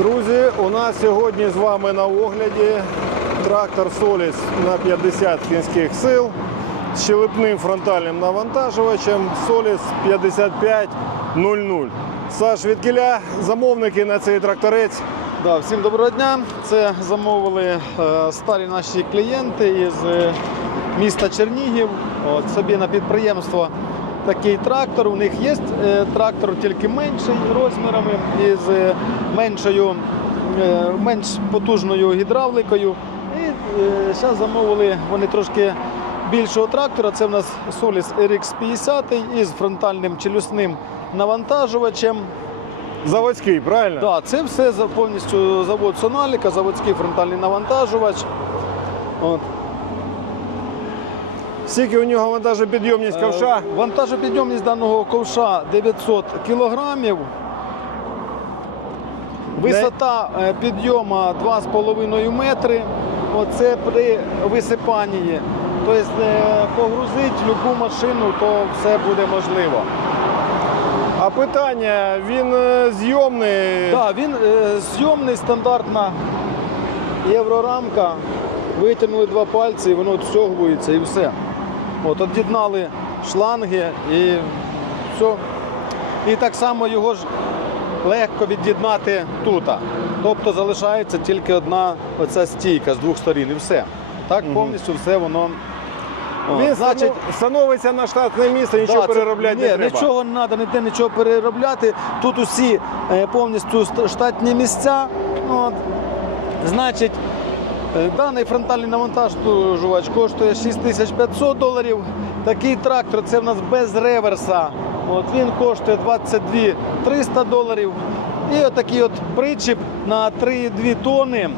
Друзі, у нас сьогодні з вами на огляді трактор Соліс на 50 кінських сил з щелепним фронтальним навантажувачем Соліс 5500. Саш, відкіля замовники на цей тракторець. Да, всім доброго дня. Це замовили е, старі наші клієнти із е, міста Чернігів. От, собі на підприємство такий трактор. У них є е, трактор тільки менший розмірами із е, меншою, е, менш потужною гідравликою. І зараз замовили вони трошки більшого трактора. Це в нас Solis RX50 із фронтальним челюсним навантажувачем. Заводський, правильно? Так, це все за- повністю завод Соналіка, заводський фронтальний навантажувач. От. Скільки у нього вантажопідйомність ковша? Е, Вантажопідйомність даного ковша 900 кілограмів. Висота е, підйому 2,5 метри. Оце при висипанні. Тобто е, погрузити будь-яку машину, то все буде можливо. А питання, він зйомний. Так, він зйомний, стандартна єврорамка. Витягнули два пальці, і воно відстягується і все. От, од'єднали шланги і все. І так само його ж легко від'єднати тут. Тобто залишається тільки одна оця стійка з двох сторін і все. Так повністю все воно. Він значить, становиться на штатне місце, нічого Да, це- переробляти ні, не треба. Нічого не треба, ніде нічого переробляти. Тут усі е, повністю штатні місця. От. Значить, даний фронтальний навантажувач коштує 6500 доларів. Такий трактор це в нас без реверса. От, він коштує 22 300 доларів. І отакий от причіп на 3,2 тонни.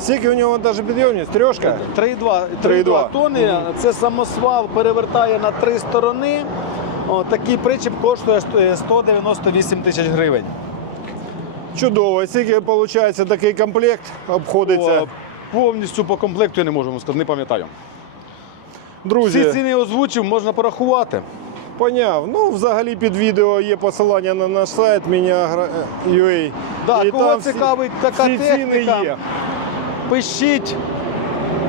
Скільки у нього вантажопідйомність? Трьошка? 3,2 3,2 3,2 тонни. Це самосвал перевертає на три сторони. О, такий причіп коштує е, 198 тисяч гривень. Чудово. Скільки виходить такий комплект обходиться? Повністю по комплекту я не можу сказати, не пам'ятаю. Друзі, Всі ціни озвучив, можна порахувати. поняв. Ну, взагалі під відео є посилання на наш сайт Мінягра.ua. Да, І кого там всі- цікавить така всі ціни техніка, є. пишіть,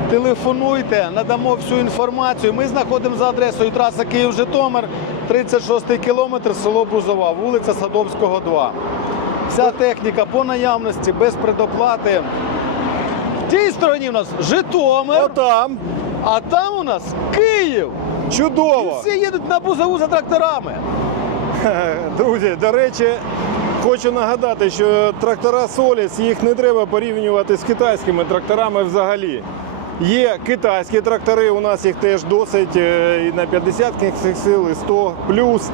телефонуйте, надамо всю інформацію. Ми знаходимо за адресою траса Київ-Житомир, 36 кілометр, село Бузова, вулиця Садовського, 2. Вся техніка по наявності, без предоплати. В тій стороні у нас Житомир, Отам. а там у нас Київ. І Чудово. всі їдуть на Бузову за тракторами. Друзі, до речі, хочу нагадати, що трактора Соліс їх не треба порівнювати з китайськими тракторами взагалі. Є китайські трактори, у нас їх теж досить е, і на 50 кінських сил, і 100 плюс,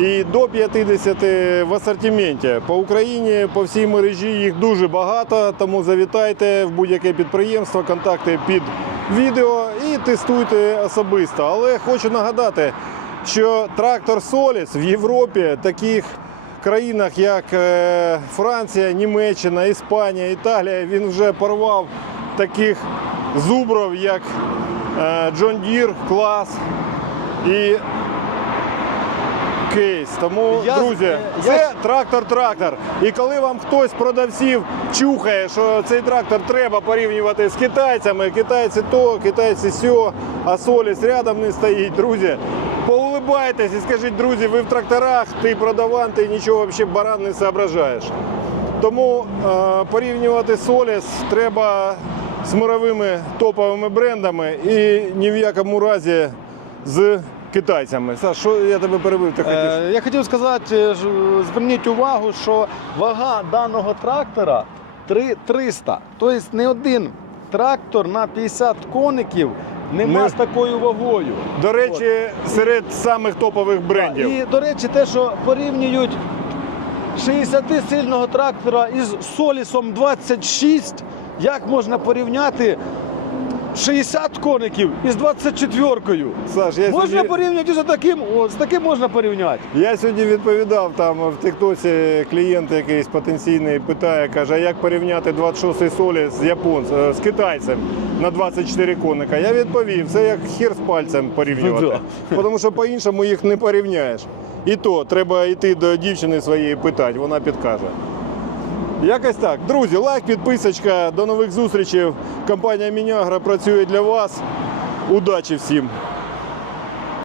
і до 50 в асортименті. По Україні, по всій мережі їх дуже багато, тому завітайте в будь-яке підприємство, контакти під відео і тестуйте особисто. Але хочу нагадати, що трактор Соліс в Європі, таких країнах, як е, Франція, Німеччина, Іспанія, Італія, він вже порвав таких зубров, як Джон Дір, клас і кейс. Тому, Я друзі, е, це я- трактор-трактор. І коли вам хтось з продавців чухає, що цей трактор треба порівнювати з китайцями, китайці то, китайці сьо, а соліс рядом не стоїть, друзі. Поулибайтесь і скажіть, друзі, ви в тракторах, ти продаван, ти нічого взагалі баран не соображаєш. Тому е, порівнювати Соліс треба з мировими топовими брендами і ні в якому разі з китайцями. Саш, що я тебе перебив? Ти хотів? Е, Я хотів сказати, е, ж, зверніть увагу, що вага даного трактора 3 300. Тобто не один трактор на 50 коників нема Не- з такою вагою. До речі, серед самих топових брендів. І, до речі, те, що порівнюють 60-сильного трактора із Солісом 26, як можна порівняти 60 коників із 24-кою? Саш, я Можна сьогодні, порівняти з таким, з таким можна порівняти. я сьогодні відповідав там в Тіктосі клієнт якийсь потенційний питає, каже, а як порівняти 26-й солі з японцем, з китайцем на 24 коника. Я відповів, це як хір з пальцем порівнювати. Ну, Тому що по-іншому їх не порівняєш. І то треба йти до дівчини своєї питати, вона підкаже. Якось так. Друзі, лайк, підписочка. До нових зустрічей. Компанія Мінягра працює для вас. Удачі всім!